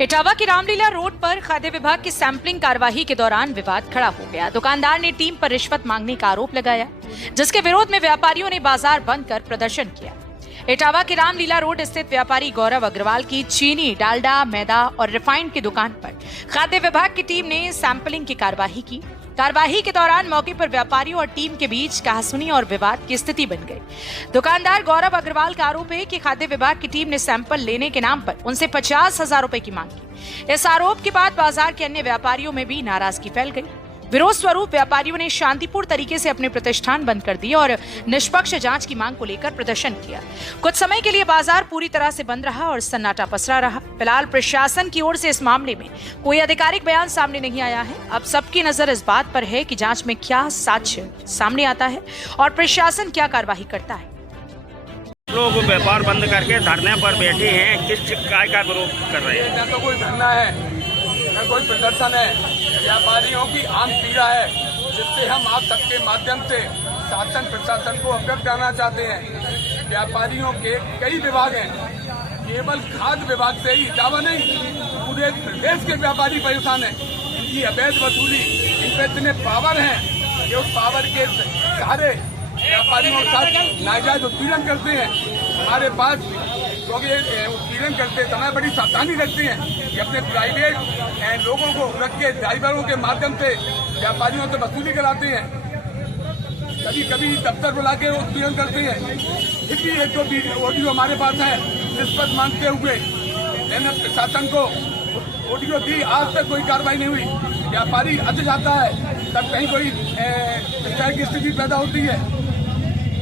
इटावा की रामलीला रोड पर खाद्य विभाग की सैंपलिंग कार्यवाही के दौरान विवाद खड़ा हो गया। दुकानदार ने टीम पर रिश्वत मांगने का आरोप लगाया, जिसके विरोध में व्यापारियों ने बाजार बंद कर प्रदर्शन किया। इटावा की रामलीला रोड स्थित व्यापारी गौरव अग्रवाल की चीनी, डालडा, मैदा और रिफाइंड की दुकान पर खाद्य विभाग की टीम ने सैंपलिंग की कार्यवाही की। कार्यवाही के दौरान मौके पर व्यापारियों और टीम के बीच कहासुनी और विवाद की स्थिति बन गई। दुकानदार गौरव अग्रवाल का आरोप है कि खाद्य विभाग की टीम ने सैंपल लेने के नाम पर उनसे 50,000 रुपए की मांग की। इस आरोप के बाद बाजार के अन्य व्यापारियों में भी नाराजगी फैल गई। विरोध स्वरूप व्यापारियों ने शांतिपूर्ण तरीके से अपने प्रतिष्ठान बंद कर दिए और निष्पक्ष जांच की मांग को लेकर प्रदर्शन किया। कुछ समय के लिए बाजार पूरी तरह से बंद रहा और सन्नाटा पसरा रहा। फिलहाल प्रशासन की ओर से इस मामले में कोई आधिकारिक बयान सामने नहीं आया है। अब सबकी नजर इस बात पर है कि जांच में क्या साक्ष्य सामने आता है और प्रशासन क्या कार्यवाही करता है। लोग व्यापार बंद करके धरने पर बैठे हैं, किस शिकायत का विरोध कर रहे हैं? न तो कोई धरना है, न कोई प्रदर्शन है। व्यापारियों की आम पीड़ा है, जिससे हम आप सबके माध्यम से शासन प्रशासन को अवगत करना चाहते हैं। व्यापारियों के कई विभाग हैं, केवल खाद्य विभाग से ही इटावा नहीं, पूरे प्रदेश के व्यापारी परेशान हैं। इनकी अवैध वसूली, इन पे इतने पावर हैं कि उस पावर के सहारे व्यापारियों के साथ नाजायज उत्पीड़न करते हैं। हमारे पास क्योंकि उत्पीड़न करते समय बड़ी सावधानी रखते हैं कि अपने प्राइवेट लोगों को रख के ड्राइवरों के माध्यम से व्यापारियों से वसूली कराते हैं। कभी कभी दफ्तर बुला के उत्पीड़न करते हैं। फिर भी एक दो ऑडियो हमारे पास है रिश्वत मांगते हुए। मैंने प्रशासन को ऑडियो दी, आज तक कोई कार्रवाई नहीं हुई। व्यापारी अच जाता है तब कहीं कोई इस तरह की स्थिति पैदा होती है।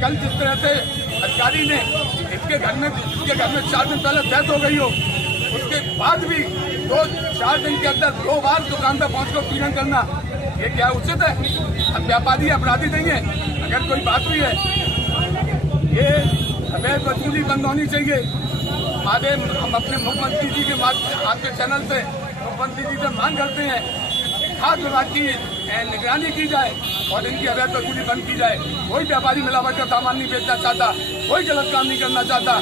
कल जिस तरह से अधिकारी ने इसके घर में 4 दिन पहले डेथ हो गई हो, उसके बाद भी 2-4 दिन के अंदर 2 बार दुकान पर पहुंचकर उत्पीड़न करना, ये क्या उचित है? अब व्यापारी अपराधी नहीं है। अगर कोई बात हुई है, ये अवैध वसूली बंद होनी चाहिए। हम अपने मुख्यमंत्री जी के आपके चैनल से मुख्यमंत्री जी से मांग करते हैं, खाद्य विभाग की निगरानी की जाए और इनकी अवैध वसूली बंद की जाए। कोई व्यापारी मिलावट का सामान नहीं बेचना चाहता, कोई गलत काम नहीं करना चाहता।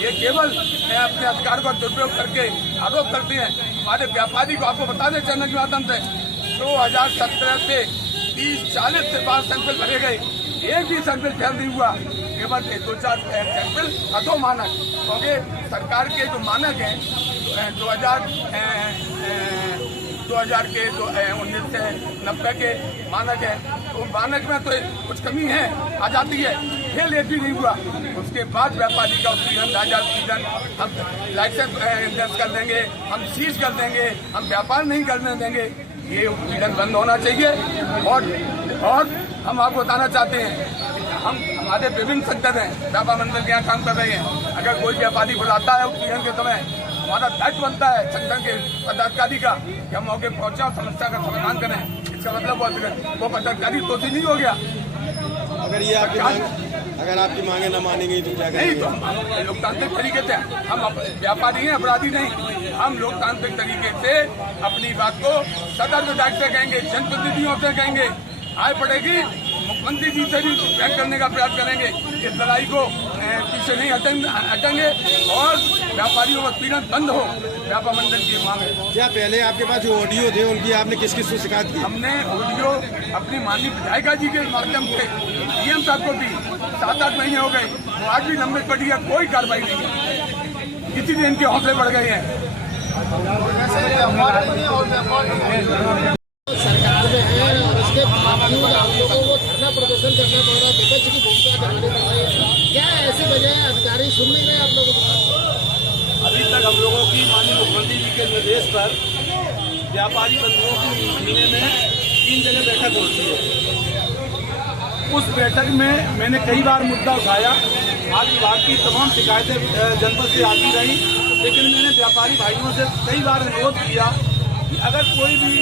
ये केवल अपने अधिकार का दुरुपयोग करके आरोप करते हैं। हमारे व्यापारी को आपको बता दें चैनल के माध्यम से 2017 से 30-40 से 5 सैंपल भरे गए, एक भी सैंपल फेल नहीं हुआ। केवल 2-4 सैंपल अधो मानक, क्योंकि सरकार के जो मानक हैं 2000 के 1990 के मानक है, तो मानक में तो कुछ कमी है आ जाती है। फेल एक भी नहीं हुआ। उसके बाद व्यापारी का उत्पीड़न, उत्पीड़न, हम लाइसेंस कर देंगे, हम सीज कर देंगे, हम व्यापार नहीं करने देंगे। ये उत्पीड़न बंद होना चाहिए। और हम आपको बताना चाहते हैं, हम हमारे विभिन्न सेक्टर हैं, व्यापार मंडल के यहाँ काम कर रहे हैं। अगर कोई व्यापारी बुलाता है उत्पीड़न के समय, हमारा दायित्व बनता है संगठन के पदाधिकारी का कि हम मौके पहुंचे और समस्या का समाधान करें। इसका मतलब वो पदाधिकारी दोषी नहीं हो गया। अगर आपकी मांगे न मानेंगी तो क्या नहीं, तो हम लोकतांत्रिक तरीके से, हम व्यापारी हैं, अपराधी नहीं। हम लोकतांत्रिक तरीके से अपनी बात को सदर विधायक से कहेंगे, जनप्रतिनिधियों से कहेंगे, आय पड़ेगी मुख्यमंत्री जी से भी व्यक्त करने का प्रयास करेंगे। इस लड़ाई को पीछे नहीं हटेंगे और व्यापारियों का पीड़न बंद हो, व्यापार मंडल की मांग है। क्या पहले आपके पास जो ऑडियो थे उनकी आपने किस किस से शिकायत की? हमने ऑडियो अपनी माननीय विधायिका जी के माध्यम से डीएम साहब को दी। 7-8 महीने हो गए, वो आज भी लंबे पड़ी है, कोई कार्रवाई नहीं है। किसी दिन इनके हौसले बढ़ गए हैं। सरकार में है और उसके बावजूद आप लोगों को धरना प्रदर्शन करना पड़ रहा है, विपक्ष की भूमिका करवानी पड़ रही है। क्या ऐसी वजह है, अधिकारी सुन नहीं रहे आप लोगों को? अभी तक हम लोगों की माननीय मुख्यमंत्री जी के निर्देश पर व्यापारी बंधुओं की महीने में 3 जगह बैठक होती है। उस बैठक में मैंने कई बार मुद्दा उठाया। आज विभाग की तमाम शिकायतें जनपद से आती रही, लेकिन मैंने व्यापारी भाइयों से कई बार अनुरोध किया कि अगर कोई भी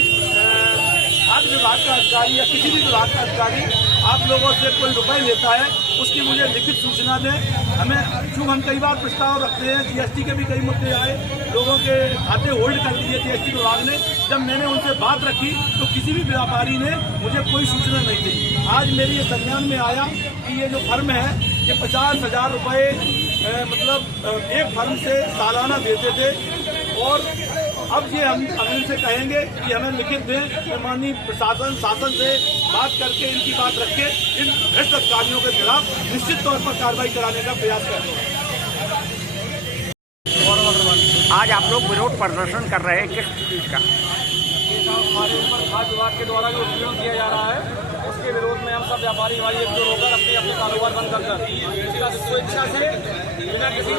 खाद्य विभाग का अधिकारी या किसी भी विभाग का अधिकारी आप लोगों से कोई रुपए लेता है, उसकी मुझे लिखित सूचना दें। हमें चूँकि हम कई बार प्रस्ताव रखते हैं, जीएसटी के भी कई मुद्दे आए, लोगों के खाते होल्ड कर दिए जीएसटी विभाग ने। जब मैंने उनसे बात रखी तो किसी भी व्यापारी ने मुझे कोई सूचना नहीं दी। आज मेरी ये संज्ञान में आया कि ये जो फर्म है, ये 50,000 रुपये मतलब एक फर्म से सालाना देते थे और अब ये हम इनसे कहेंगे कि हमें लिखित दें, मैं माननीय प्रशासन शासन से बात करके इनकी बात रख के इन भ्रष्ट अधिकारियों के खिलाफ निश्चित तौर पर कार्रवाई कराने का प्रयास करेंगे। आज आप लोग विरोध प्रदर्शन कर रहे हैं, किस चीज का? हमारे ऊपर खाद्य विभाग के द्वारा जो उत्पीड़न किया जा रहा है उसके विरोध में हम सब व्यापारी भाई एकजुट होकर अपने अपने कारोबार बंद कर इसका स्वेच्छा से बिना किसी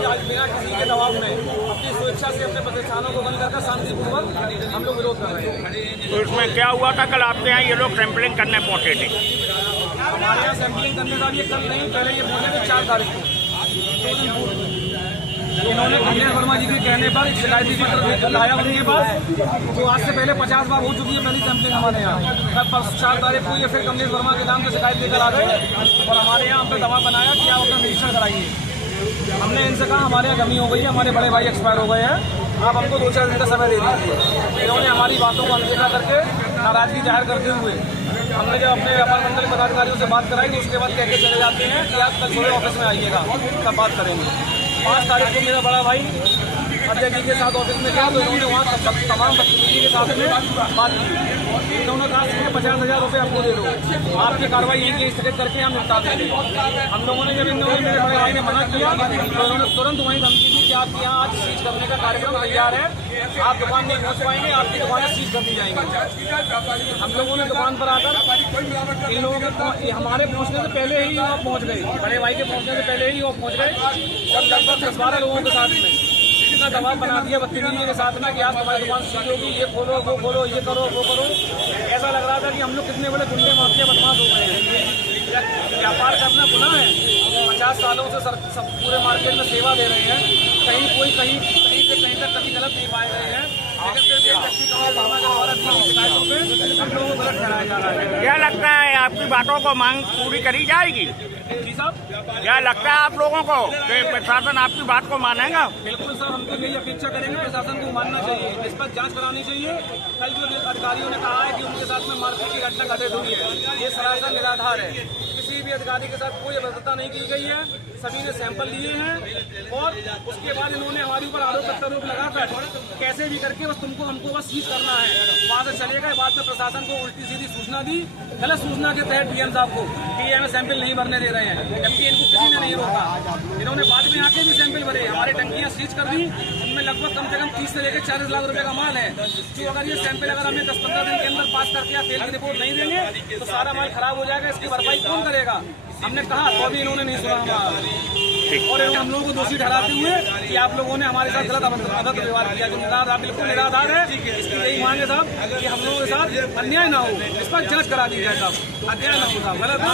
के दबाव में अपनी स्वेच्छा से अपने प्रतिष्ठानों को बंद करके शांतिपूर्वक हम लोग विरोध कर रहे हैं। तो इसमें क्या हुआ था, कल आपके यहाँ ये लोग सैंपलिंग करने पहुंचे थे? हमारे यहाँ सैंपलिंग करने का ये कल नहीं, पहले ये पहुंचे थे 4 तारीख को, 2 दिन पूर्व। इन्होंने कल्याण वर्मा जी के कहने पर एक शिकायती पत्र लाया उनके पास, जो आज से पहले 50 बार हो चुकी है पहली सैंपलिंग हमारे यहाँ। तब 4 तारीख को ये फिर कमलेश वर्मा के नाम से शिकायत लेकर आ गए और हमारे यहाँ हम पे दबाव बनाया कि आप अपना निरीक्षण कराइए। हमने इनसे कहा हमारे यहाँ कमी हो गई है, हमारे बड़े भाई एक्सपायर हो गए हैं, आप हमको 2-4 दिन का समय दे दीजिए। इन्होंने हमारी बातों को अनदेखा करके नाराजगी जाहिर करते हुए हमने जब अपने व्यापार मंडल के पदाधिकारियों से बात कराई तो उसके बाद कह के चले जाते हैं कि आप कल सुबह ऑफिस में आइएगा, तब बात करेंगे। 5 तारीख को मेरा बड़ा भाई अजय जी के साथ ऑफिस में गया तो इन्होंने वहाँ तमाम बदतमीजी के साथ में बात की। इन्होंने कहा कि 50,000 रुपये आपको दे दो, आपकी कार्रवाई यही स्थगित करके हम निपटा देंगे। हम लोगों ने जब इन लोगों ने मेरे बड़े भाई ने मना किया तो उन्होंने तुरंत वहीं धमकी दी कि आपके यहाँ आज सीज करने का कार्यक्रम तैयार है, आप दुकान नहीं पहुँच पाएंगे, आपकी दुकानें सीज कर दी जाएंगी। हम लोगों ने दुकान पर आकर इन लोगों के हमारे पहुँचने से पहले ही वो पहुँच गए, बड़े भाई के पहुँचने से पहले ही वो पहुँच गए। जब लगभग 10-12 लोगों के साथ में इतना दबाव बना दिया बदतमीजी के साथ में कि आप हमारी दुकान सीज होगी, ये खोलो वो खोलो, ये करो वो करो। ऐसा लग रहा था कि हम लोग कितने बड़े गुंडे माफिया बदमाश हो गए हैं। व्यापार करना गुनाह है, 50 सालों से सब पूरे मार्केट में सेवा दे रहे हैं, कहीं से कहीं तक कभी गलत नहीं पाए गए हैं, लेकिन सिर्फ एक व्यक्ति कमल वर्मा के द्वारा की शिकायतों पे हम लोगों को गलत ठहराया जा रहा है। क्या लगता है आपकी बातों को मांग पूरी करी जाएगी? जी साहब, क्या लगता है आप लोगों को कि प्रशासन आपकी बात को मानेगा? बिल्कुल सर, हम तो यही अपेक्षा करेंगे, प्रशासन को मानना चाहिए, इस पर जांच करानी चाहिए। कल जो अधिकारियों ने कहा है कि उनके साथ में मारपीट की घटना घटित हुई है, ये सरासर निराधार है। किसी भी अधिकारी के साथ कोई भद्रता नहीं की गई है, सभी ने सैंपल लिए हैं और उसके बाद इन्होंने हमारे ऊपर आरोप प्रत्यारोप लगाकर कैसे भी करके बस हमको बस सीज करना है, वहाँ से चले गए। बाद में प्रशासन को उल्टी सीधी सूचना दी, गलत सूचना के तहत डीएम साहब को कि हमें सैंपल नहीं भरने दे रहे हैं, जबकि इनको किसी ने नहीं रोका। इन्होंने बाद में आके भी सैंपल भरे, हमारी टंकियाँ सीज कर दी, उनमें लगभग कम से कम 30 से लेकर 40 लाख रुपए का माल है। जो अगर ये सैंपल अगर हमें 10-15 दिन के अंदर पास करके या फेल की रिपोर्ट नहीं देंगे तो सारा माल खराब हो जाएगा, इसकी भरपाई कौन करेगा? हमने कहा तो अभी इन्होंने नहीं सुना हमारा और हम लोगों को दोषी ठहराते हुए कि आप लोगों ने हमारे साथ गलत अभद्र व्यवहार किया, जो निराधार बिल्कुल निराधार है। इसकी यही मांग है साहब कि हम लोगों के साथ अन्याय ना हो, इस पर जांच करा दी जाए साहब, अन्याय ना हो साहब, गलत है।